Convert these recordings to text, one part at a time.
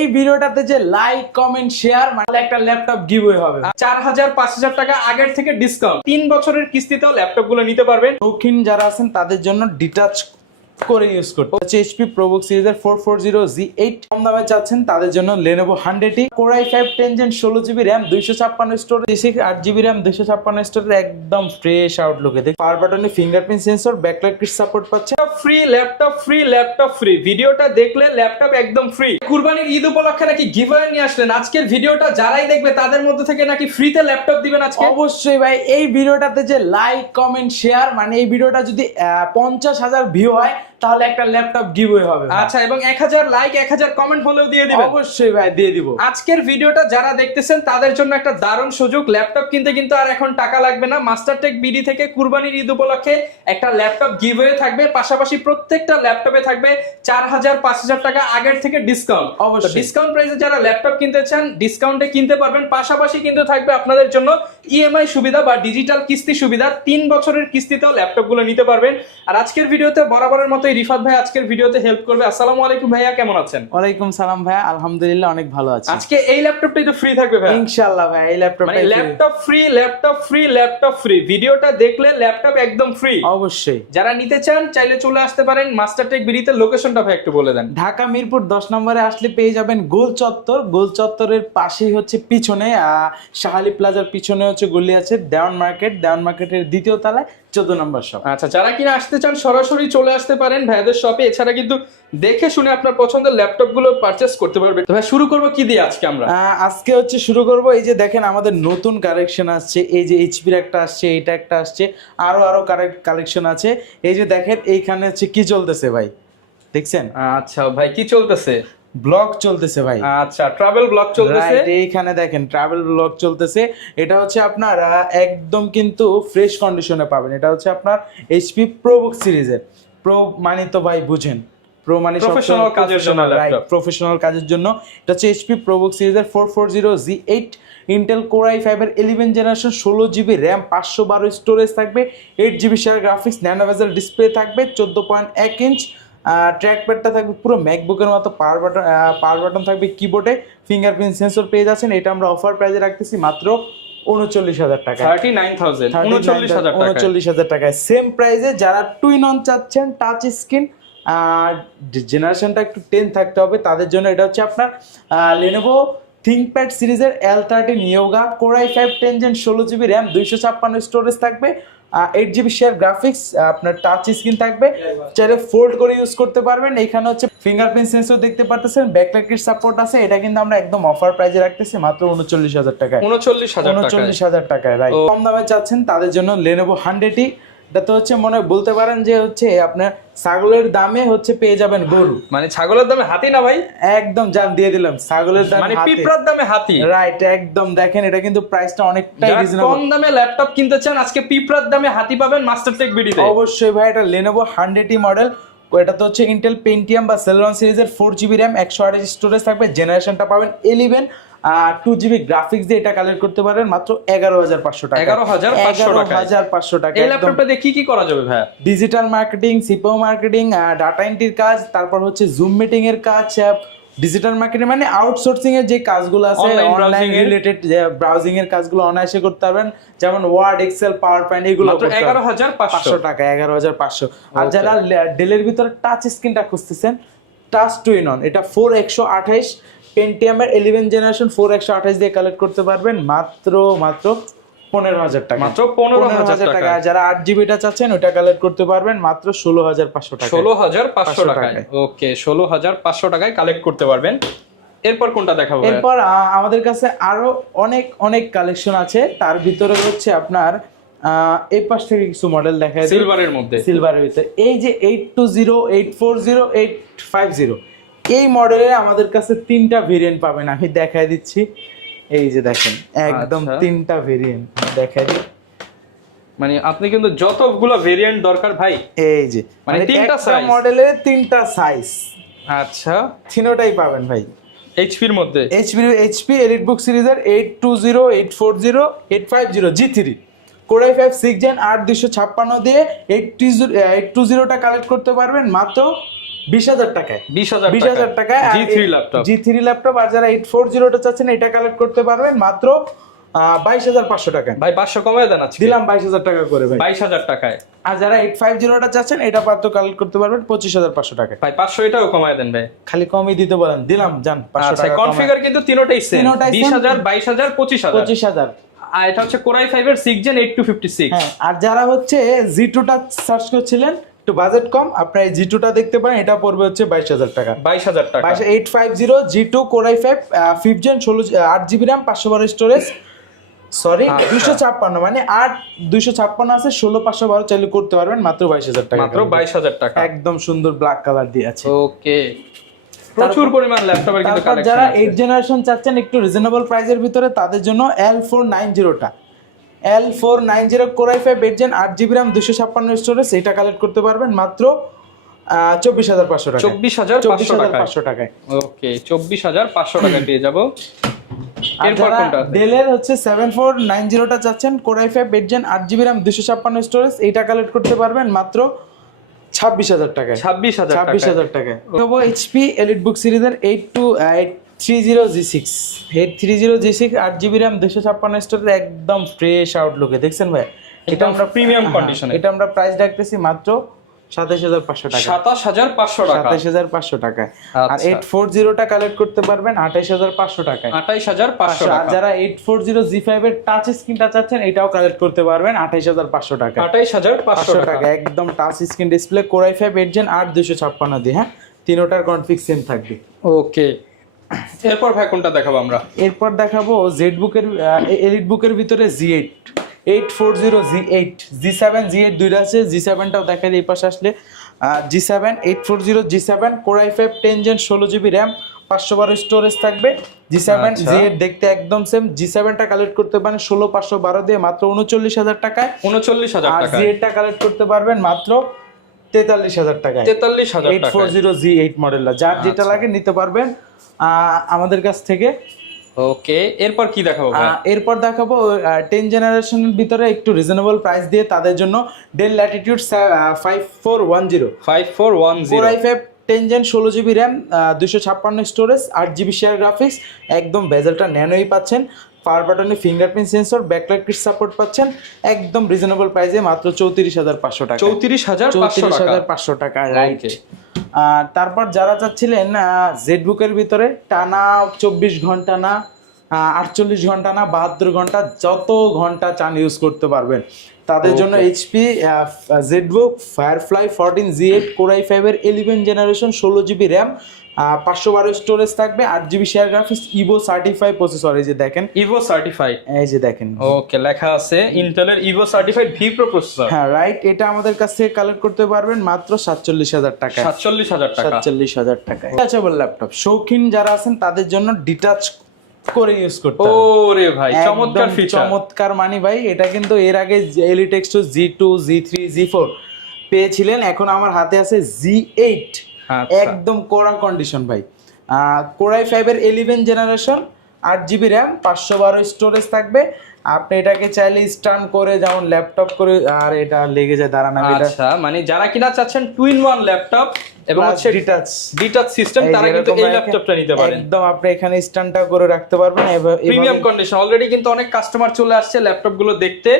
এই ভিডিওটাতে যে লাইক কমেন্ট শেয়ার মানে একটা ল্যাপটপ গিভওয়ে হবে 4000-5000 টাকা আগের থেকে ডিসকাউন্ট 3 বছরের কিস্তিতেও ল্যাপটপ গুলো নিতে পারবেন। শৌখিন যারা আছেন তাদের জন্য ডিটাচ করে ইউজ করতে হচ্ছে এইচপি প্রোবুক সিরিজের 440Z8 কম দামে চাচ্ছেন তাদের জন্য Lenovo 100 Core i5 10 Gen 16GB RAM 256 storage 8GB RAM 256 storage একদম ফ্রেশ আউটলুকে দেখুন পাওয়ার বাটনে fingerprint sensor backlight kit support পাচ্ছে। ল্যাপটপ ফ্রি ভিডিওটা দেখলে ল্যাপটপ একদম ফ্রি। কুরবানির ঈদ উপলক্ষে নাকি গিভওয়ে নিয়ে আসলেন, আজকের ভিডিওটা যারাই দেখবে তাদের মধ্যে থেকে নাকি ফ্রিতে ল্যাপটপ দিবেন আজকে। অবশ্যই ভাই, এই ভিডিওটাতে যে লাইক কমেন্ট শেয়ার মানে এই ভিডিওটা যদি 50,000 ভিউ হয় তাহলে একটা ল্যাপটপ গিভওয়ে হবে। আচ্ছা, এবং 1000 লাইক 1000 কমেন্ট হলেও দিয়ে দিবেন। অবশ্যই ভাই দিয়ে দিব। আজকের ভিডিওটা যারা দেখতেছেন তাদের জন্য একটা দারুণ সুযোগ, ল্যাপটপ কিনতে কিন্তু আর এখন টাকা লাগবে না। মাস্টারটেক বিডি থেকে কুরবানির ঈদ উপলক্ষে একটা ল্যাপটপ গিভওয়ে থাকবে, পাশাপাশি প্রত্যেকটা ল্যাপটপে থাকবে 4000-5000 টাকা আগের থেকে ডিসকাউন্ট। অবশ্যই ডিসকাউন্ট প্রাইসে যারা ল্যাপটপ কিনতে চান ডিসকাউন্টে কিনতে পারবেন, পাশাপাশি কিন্তু থাকবে আপনাদের জন্য ইএমআই সুবিধা বা ডিজিটাল কিস্তি সুবিধা। 3 বছরের কিস্তিতেও ল্যাপটপ গুলো নিতে পারবেন। আর আজকের ভিডিওতে বরাবরের মতো রিফাত ভাই আজকের ভিডিওতে হেল্প করবে। আসসালামু আলাইকুম ভাইয়া, কেমন আছেন? ওয়ালাইকুম সালাম ভাইয়া, আলহামদুলিল্লাহ অনেক ভালো আছি। আজকে এই ল্যাপটপটা একটু ফ্রি থাকবে ভাই ইনশাআল্লাহ ভাই, এই ল্যাপটপটা মানে ল্যাপটপ ফ্রি ভিডিওটা দেখলে ল্যাপটপ একদম ফ্রি। অবশ্যই যারা নিতে চান চাইলে চলে আসতে পারেন মাস্টারটেক বিডিতে। লোকেশনটা ভাই একটু বলে দেন। ঢাকা মিরপুর 10 নম্বরে আসলে পেয়ে যাবেন গোল চত্বর। গোল চত্বরের পাশেই হচ্ছে পিছনে শাহালি প্লাজার পিছনে হচ্ছে গলি আছে দেওয়ান মার্কেট, দেওয়ান মার্কেটের দ্বিতীয় তলায় 14 নম্বর শপ। আচ্ছা, যারা কিনা আসতে চান সরাসরি চলে আসতে পারেন ভাইদের শপে। এছাড়া কিন্তু দেখে শুনে আপনার পছন্দের ল্যাপটপ গুলো পারচেজ করতে পারবেন। তো ভাই শুরু করবো কি দিয়ে আজকে আমরা? আজকে হচ্ছে শুরু করব, এই যে দেখেন আমাদের নতুন কালেকশন আসছে। এই যে এইচপির একটা আসছে, এটা একটা আসছে, আরো কালেকশন আছে। এই যে দেখেন এইখানে হচ্ছে কি চলতেছে ভাই, দেখছেন? আচ্ছা ভাই, কি চলতেছে? ব্লগ চলতেছে ভাই। আচ্ছা, ট্রাভেল ব্লগ চলতেছে। এইখানে দেখেন ট্রাভেল ব্লগ চলতেছে। এটা হচ্ছে আপনার একদম কিন্তু ফ্রেশ কন্ডিশনে পাবেন। এটা হচ্ছে আপনার এইচপি প্রোবুক সিরিজের। প্রো মানে তো ভাই বুঝেন, প্রো মানে প্রফেশনাল কাজের জন্য ল্যাপটপ, প্রফেশনাল কাজের জন্য। এটা হচ্ছে এইচপি প্রোবুক সিরিজের 440Z8 ইন্টেল কোর i5 এর 11 জেনারেশন 16GB RAM 512 স্টোরেজ থাকবে, 8GB শেয়ার গ্রাফিক্স, ন্যানো বেজেল ডিসপ্লে থাকবে, 14.1 ইঞ্চ ট্র্যাকপ্যাডটা থাকবে পুরো ম্যাকবুকের মতো। পাওয়ার বাটন থাকবে কিবোর্ডে, ফিঙ্গারপ্রিন্ট সেন্সর পেয়ে যাচ্ছেন। এটা আমরা অফার প্রাইসে রাখতেছি মাত্র 39,000 টাকা, 39,000 টাকায়। সেম প্রাইসে যারা টুইন অন চাচ্ছেন, টাচ স্ক্রিন আর জেনারেশনটা একটু 10 থাকতে হবে তাদের জন্য এটা হচ্ছে আপনার Lenovo ThinkPad সিরিজের L13 Yoga Core i5 10 Gen 16GB RAM 256 storage থাকবে, 8GB শেয়ার গ্রাফিক্স, আপনার টাচ স্ক্রিন থাকবে, চাইলে ফোল্ড করে ইউজ করতে পারবেন। এখানে হচ্ছে ফিঙ্গারপ্রিন্ট সেন্সর দেখতে পারতেছেন, ব্যাকলাইট কিট সাপোর্ট আছে। এটা কিন্তু আমরা একদম অফার প্রাইসে রাখতেছি মাত্র 39,000 টাকায়। 39,000 টাকায় রাইট। কম দামে চাচ্ছেন তাদের জন্য Lenovo 100 এটা তো হচ্ছে মনে বলতে পারেন যে হচ্ছে আপনার ছাগলের দামে হচ্ছে পেয়ে যাবেন গরু, মানে ছাগলের দামে হাতি না ভাই, একদম জান দিয়ে দিলাম ছাগলের দামে মানে পিঁপড়ার দামে হাতি। রাইট, একদম দেখেন এটা কিন্তু প্রাইসটা অনেকটাই রিজনেবল। কম দামে ল্যাপটপ কিনতে চান আজকে পিঁপড়ার দামে হাতি পাবেন মাস্টারটেক বিডিতে। অবশ্যই ভাই, এটা Lenovo 100 মডেল। এটা তো হচ্ছে ইন্টেল পেন্টিয়াম বা Celeron সিরিজের 4GB RAM 128 স্টোরেজ থাকবে, জেনারেশনটা পাবেন 11 2GB গ্রাফিক্স দিয়ে এটা কালেক্ট করতে পারেন মাত্র 11,500 টাকা। 11,500 টাকা। এই ল্যাপটপটা দিয়ে কি কি করা যাবে ভাই? Digital marketing, CPO marketing, data এন্ট্রির কাজ, তারপর হচ্ছে জুম মিটিং এর কাজ, ডিজিটাল মার্কেটিং মানে আউটসোর্সিং এর যে কাজগুলো আছে, অনলাইন রিলেটেড ব্রাউজিং এর কাজগুলো অনায়াসে করতে পারবেন, যেমন ওয়ার্ড, এক্সেল, পাওয়ার পয়েন্ট, এগুলো মাত্র 11,500 টাকা। 11,500। আর যারা ডেলের ভিতরে টাচ স্ক্রিনটা খুঁজতেছেন, টাচ টুইন অন, এটা 4128 পেন্টিয়ামের 11 জেনারেশন 4128 দিয়ে কালেক্ট করতে পারবেন মাত্র 15,000 টাকা। মাত্র 15,000 টাকা। যারা 8GBটা চাচ্ছেন ওটা কালেক্ট করতে পারবেন মাত্র 16,500 টাকা। 16,500 টাকায়। ওকে, 16,500 টাকায় কালেক্ট করতে পারবেন। এরপর কোনটা দেখাবো? এরপর আমাদের কাছে আরো অনেক কালেকশন আছে। তার ভিতরে হচ্ছে আপনার এই পাশ থেকে কিছু মডেল দেখায় সিলভারের মধ্যে, সিলভারের ভিতরে এই যে 820, 840, 850 এই মডেলের আমাদের কাছে 3টা ভেরিয়েন্ট পাবেন। আমি দেখাই দিচ্ছি, এই যে দেখেন একদম 3টা ভেরিয়েন্ট দেখাই দিই। মানে আপনি কিন্তু যতগুলো ভেরিয়েন্ট দরকার ভাই, এই যে মানে 3টা সাইজ মডেলের 3টা সাইজ। আচ্ছা, তিনটাই পাবেন ভাই এইচপির মধ্যে। এইচপি এলিটবুক সিরিজের 820, 840, 850 G3 Core i5 6 Gen 8256 দিয়ে 820টা কালেক্ট করতে পারবেন মাত্র 20,000 টাকায় 20,000 টাকায় G3 ল্যাপটপ। G3 laptop. আর যারা 840 চাচ্ছেন এটা কালেক্ট করতে পারবেন মাত্র 22,500 টাকায়। ভাই 500 কমায় দেন আজকে। দিলাম 22,000 টাকা করে ভাই। 22,000 টাকায়। আর যারা 850 চাচ্ছেন এটা মাত্র কালেক্ট করতে পারবেন 25,500 টাকায়। ভাই 500 এটাও কমায় দেন ভাই। খালি কমই দিতে বলেন, দিলাম জান 500 আচ্ছা টাকা। কনফিগার কিন্তু তিনটাই সেম, তিনোটাই same। 20,000 22,000 25,000। 25,000। আর এটা হচ্ছে Core i5 এর 6 Gen 8256। হ্যাঁ, আর যারা হচ্ছে G2 টা সার্চ করছিলেন একটু বাজেট কম, আপনারা এই G2 টা দেখতে পারেন, এটা পড়বে হচ্ছে 22,000 টাকা। 22,000 টাকা। 850 G2 Core i5 5th Gen 8GB RAM 512 storage. Sorry, 256 মানে 256 আছে, 16,512 চাইলে করতে পারবেন মাত্র 22,000 টাকা। মাত্র 22,000 টাকা। একদম সুন্দর ব্ল্যাক কালার দিয়ে আছে। ওকে, প্রচুর পরিমাণ ল্যাপটপের কিন্তু তারপর কালেকশন যারা আছে। 8 জেনারেশন চাচ্ছেন একটু রিজনেবল প্রাইসের ভিতরে, তাদের জন্য L490 টা L490 Core i5 8 Gen 8GB RAM 256 storage, এটা কালেক্ট করতে পারবেন মাত্র 24,500 টাকা। 24,500 টাকায়। ওকে, 24,500 টাকায় পেয়ে যাব। আর এরপর যারা কোনটা আছে? ডেলের হচ্ছে 7490 টা চাচ্ছেন Core i5 8 Gen 8GB RAM 256 storage, এটা কালেক্ট করতে পারবেন মাত্র 26,000 টাকায়। 26,000 টাকায়। তবু HP EliteBook সিরিজের 830G6 830G6 8GB RAM 256 storage, একদম ফ্রেশ আউটলুকে দেখছেন ভাই। এটা আমরা প্রিমিয়াম কন্ডিশনে। এটা আমরা প্রাইস রাখতেছি মাত্র 27,500 টাকা। 27,500 টাকা। 27,500 টাকায়। আর আচ্ছা। 840 টা কালেক্ট করতে পারবেন 28,500 টাকায়। 28,500 আর টাকা। যারা 840 G5 এর টাচ স্ক্রিনটা চাচ্ছেন এটাও কালেক্ট করতে পারবেন 28,500 টাকা। 28,500 টাকা। একদম touch screen display Core i5 8 Gen 8 256 দিয়ে। হ্যাঁ, তিনোটার কনফিগ সেম থাকবে। ওকে, এরপর ভাই কোনটা দেখাবো আমরা? এরপর দেখাবো ZBook এর EliteBook এর ভিতরে G8 840 G8 G7 G8 দুইটা আছে। G7 টাও দেখাই এই পাশে আসলে। G7 840 G7 Core i5 10 Gen 16GB RAM 512 storage থাকবে। G7 আচ্ছা। G8 দেখতে একদম সেম। G7 টা কালেক্ট করতে পারেন 16,512 দিয়ে মাত্র 39,000 টাকায়। 39,000 আর টাকা। G8 টা কালেক্ট করতে পারবেন মাত্র 43,000 টাকায়। 43,000 টাকা। 840 G8 মডেলটা যার যেটা লাগে নিতে পারবেন আমাদের কাছ থেকে। ওকে, এরপর কি দেখাবো ভাই? এরপর দেখাবো 10 জেনারেশনের ভিতরে একটু রিজনেবল প্রাইস দিয়ে তাদের জন্য Dell Latitude 5410 5410 Core i5 10 Gen 16GB RAM 256 storage 8GB share graphics, একদম বেজেলটা ন্যানোই পাচ্ছেন, পাওয়ার বাটনে ফিঙ্গারপ্রিন্ট সেন্সর, ব্যাকলাইট সাপোর্ট পাচ্ছেন, একদম রিজনেবল প্রাইসে মাত্র 34,500 টাকা। 34,500 টাকা, রাইট। তারপর যারা চাচ্ছিলেন ZBook এর ভিতরে টানা 24 ঘন্টা না 48 ঘন্টা না 72 ঘন্টা যত ঘন্টা চান ইউজ করতে পারবেন, তাদের জন্য HP ZBook Firefly 14 G8 Core i5 এর 11 জেনারেশন 16GB RAM 512 স্টোরেজ থাকবে, 8GB share graphics, Evo certified processor. এই যে দেখেন Evo সার্টিফাইড, এই যে দেখেন। ওকে, লেখা আছে ইন্টেলের Evo certified V Pro processor. হ্যাঁ, রাইট। এটা আমাদের কাছ থেকে কালেক্ট করতে পারবেন মাত্র 47,000 টাকা। 47,000 টাকা। 47,000 টাকা। ডিটাচেবল ল্যাপটপ শৌখিন যারা আছেন তাদের জন্য ডিটাচ করে ইউজ করতে হবে। ওরে ভাই, চমৎকার একদম ফিচার। চমৎকার মানে ভাই, এটা কিন্তু এর আগে Elite Extreme G2 G3 G4 পেয়েছিলেন, এখন আমার হাতে আছে G8। আচ্ছা। একদম কড়া কন্ডিশন ভাই। Core i5 এর 11 জেনারেশন 8GB RAM 512 স্টোরেজ থাকবে। আপনি এটাকে চাইলে স্টার্ন করে যেমন ল্যাপটপ করে, আর এটা লেগে যায় দাঁড়ানো। আচ্ছা, মানে যারা কিনা চাচ্ছেন টু ইন ওয়ান ল্যাপটপ এবং হচ্ছে ডিটাচ সিস্টেম, তারা কিন্তু এই ল্যাপটপটা নিতে পারেন। একদম আপনি এখানে স্ট্যান্ডটা করে রাখতে পারবেন। Premium condition. অলরেডি কিন্তু অনেক কাস্টমার চলে আসছে ল্যাপটপ গুলো দেখতে।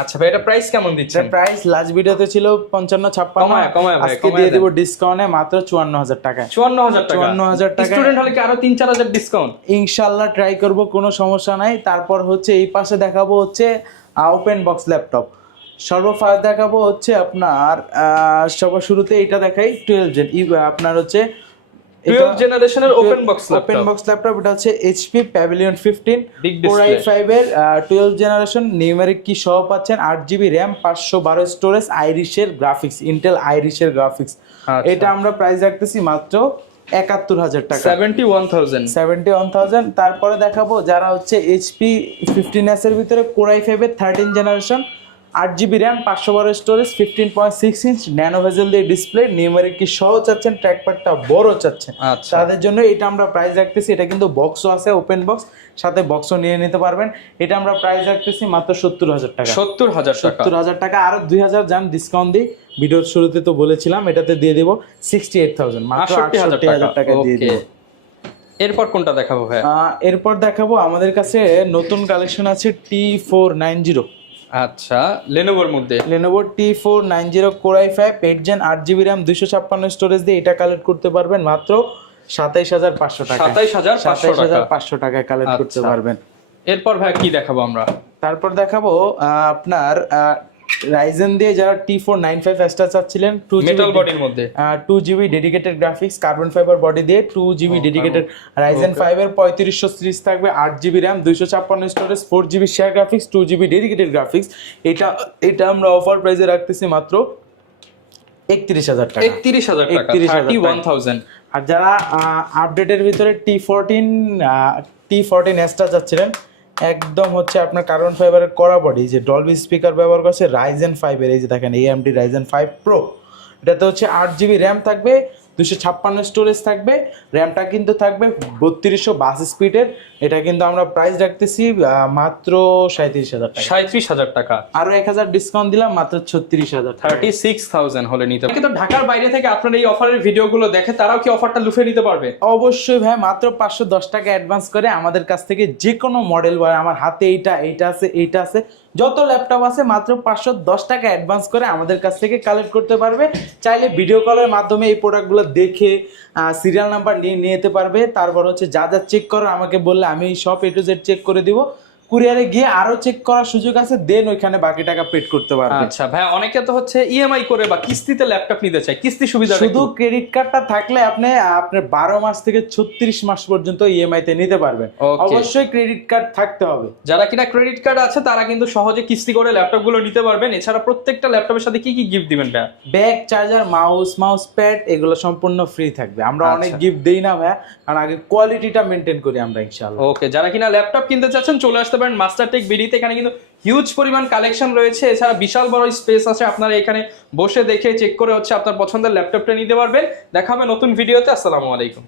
আচ্ছা ভাই, এটা প্রাইস কেমন দিচ্ছেন? প্রাইস লাস্ট ভিডিওতে ছিল 55-56, কমায় ভাই, আজকে দিয়ে দিব ডিসকাউন্টে মাত্র 54,000 টাকা। 54,000 টাকা। 54,000 টাকা। স্টুডেন্ট হলে কি আরো 3-4,000 ডিসকাউন্ট? ইনশাআল্লাহ ট্রাই করব, কোনো সমস্যা নাই। তারপর হচ্ছে এই পাশে দেখাবো হচ্ছে ওপেন বক্স ল্যাপটপ। সর্বফার্স্ট দেখাবো হচ্ছে আপনার সবার শুরুতে এটা দেখাই 12 জেন আপনার হচ্ছে 12 জেনারেশনের ওপেন বক্স ল্যাপটপ। এটা হচ্ছে HP Pavilion 15 Big Core display। i5 এর 12 জেনারেশন নিউমেরিক কি সহ পাচ্ছেন, 8GB RAM 512 স্টোরেজ, আইরিশের গ্রাফিক্স, ইন্টেল আইরিশের গ্রাফিক্স। এটা আমরা প্রাইস রাখতেছি মাত্র 71,000 টাকা। 71,000। তারপরে দেখাবো যারা হচ্ছে HP 15s এর ভিতরে Core i5 এর 13 generation 8GB RAM, 512 storage, 15.6 inch nano bezel দিয়ে ডিসপ্লে, নিউমেরিক কি সহ চাচ্ছেন, ট্র্যাকপ্যাডটা বড় চাচ্ছেন, আচ্ছা। তাদের জন্য এটা আমরা প্রাইস রাখতেছি। এটা কিন্তু বক্সও আছে, ওপেন বক্স, সাথে বক্সও নিয়ে নিতে পারবেন। এটা আমরা প্রাইস রাখতেছি মাত্র 70,000 টাকা। 70,000 টাকা। 70,000 টাকা, আরো 2,000 যান ডিসকাউন্ট দিই। ভিডিওর শুরুতে তো বলেছিলাম, এটাতে দিয়ে দেবো 68,000, মাত্র 68,000 টাকা দিয়ে দেবো। এরপর কোনটা দেখাবো ভাই? এরপর দেখাবো আমাদের কাছে নতুন কালেকশন আছে T490। আচ্ছা, লেনোভোর মধ্যে Lenovo T490 Core i5 8 Gen 8GB RAM 256 storage দিয়ে এটা কালেক্ট করতে পারবেন মাত্র 27,500 টাকা। 27,500 টাকায় কালেক্ট করতে আচ্ছা। পারবেন। এরপর ভাই কি দেখাবো আমরা? তারপর দেখাবো আপনার রাইজেন দিয়ে যারা T495 এক্সট্রা চাচ্ছিলেন, মেটাল বডির মধ্যে 2GB dedicated graphics, carbon fibre body দিয়ে 2GB ডেডিকেটেড রাইজেন 5 এর 3500 সিরিজ থাকবে, 8GB RAM 256 storage, 4GB share graphics, 2GB dedicated graphics. এটা আমরা অফার প্রাইসে রাখতেছি মাত্র 31,000 টাকা। 31,000 টাকা, 31,000। আর যারা আপডেটের ভিতরে T14 এক্সট্রা চাচ্ছিলেন, একদম হচ্ছে আপনার কার্বন ফাইবারের কড়া বডি, যে ডলবি স্পিকার ব্যবহার করছে, রাইজেন 5 এর, এই যে দেখেন AMD রাইজেন 5 প্রো। এটাতে হচ্ছে 8GB র্যাম থাকবে, 256 স্টোরেজ থাকবে, র্যামটা কিন্তু থাকবে 3200 বাস স্পিডের। এটা কিন্তু আমরা প্রাইস রাখতেছি মাত্র 37,000 টাকা। 37,000 টাকা, আরো 1,000 ডিসকাউন্ট দিলাম, মাত্র 36,000, 36,000 হলে নিতে পারবে। কিন্তু ঢাকার বাইরে থেকে আপনার এই অফারের ভিডিওগুলো দেখে তারাও কি অফারটা লুফে নিতে পারবে? অবশ্যই ভাই, মাত্র 510 টাকা অ্যাডভান্স করে আমাদের কাছ থেকে যে কোনো মডেল, আমার হাতে এইটা আছে, যত ল্যাপটপ আছে, মাত্র 510 টাকা অ্যাডভান্স করে আমাদের কাছ থেকে কালেক্ট করতে পারবে। চাইলে ভিডিও কলের মাধ্যমে এই প্রোডাক্টগুলো দেখে সিরিয়াল নাম্বার নিয়ে যেতে পারবে। তারপর হচ্ছে যা যা চেক করার আমাকে বললে আমি সব A to Z চেক করে দিব। কুরিয়ারে গিয়ে আরো চেক করার সুযোগ আছে, দেন ওইখানে বাকি টাকা পেড করতে পারবে। আচ্ছা ভাই, অনেকে তো হচ্ছে ইএমআই করে বা কিস্তিতে ল্যাপটপ নিতে চায়, কিস্তি সুবিধা শুধু ক্রেডিট কার্ডটা থাকলে আপনি আপনার 12 মাস থেকে 36 মাস পর্যন্ত ইএমআই তে নিতে পারবেন। অবশ্যই ক্রেডিট কার্ড থাকতে হবে। যারা কিনা ক্রেডিট কার্ড আছে তারা কিন্তু সহজে কিস্তি করে ল্যাপটপ গুলো নিতে পারবেন। এছাড়া প্রত্যেকটা ল্যাপটপের সাথে কি কি গিফট দিবেন ভাই? ব্যাগ, চার্জার, মাউস প্যাড, এগুলো সম্পূর্ণ ফ্রি থাকবে। আমরা অনেক গিফট দেই না ভাই, কারণ আগে কোয়ালিটিটা মেনটেন করি আমরা ইনশাআল্লাহ। ওকে, যারা কিনা ল্যাপটপ কিনতে চাচ্ছেন চলে আসতে পারেন মাস্টারটেক বিডিতে। এখানে কিন্তু হিউজ পরিমাণ কালেকশন রয়েছে, এছাড়া বিশাল বড় স্পেস আছে। আপনারা এখানে বসে দেখে চেক করে হচ্ছে আপনার পছন্দের ল্যাপটপটা নিতে পারবেন। দেখা হবে নতুন ভিডিওতে। আসসালামু আলাইকুম।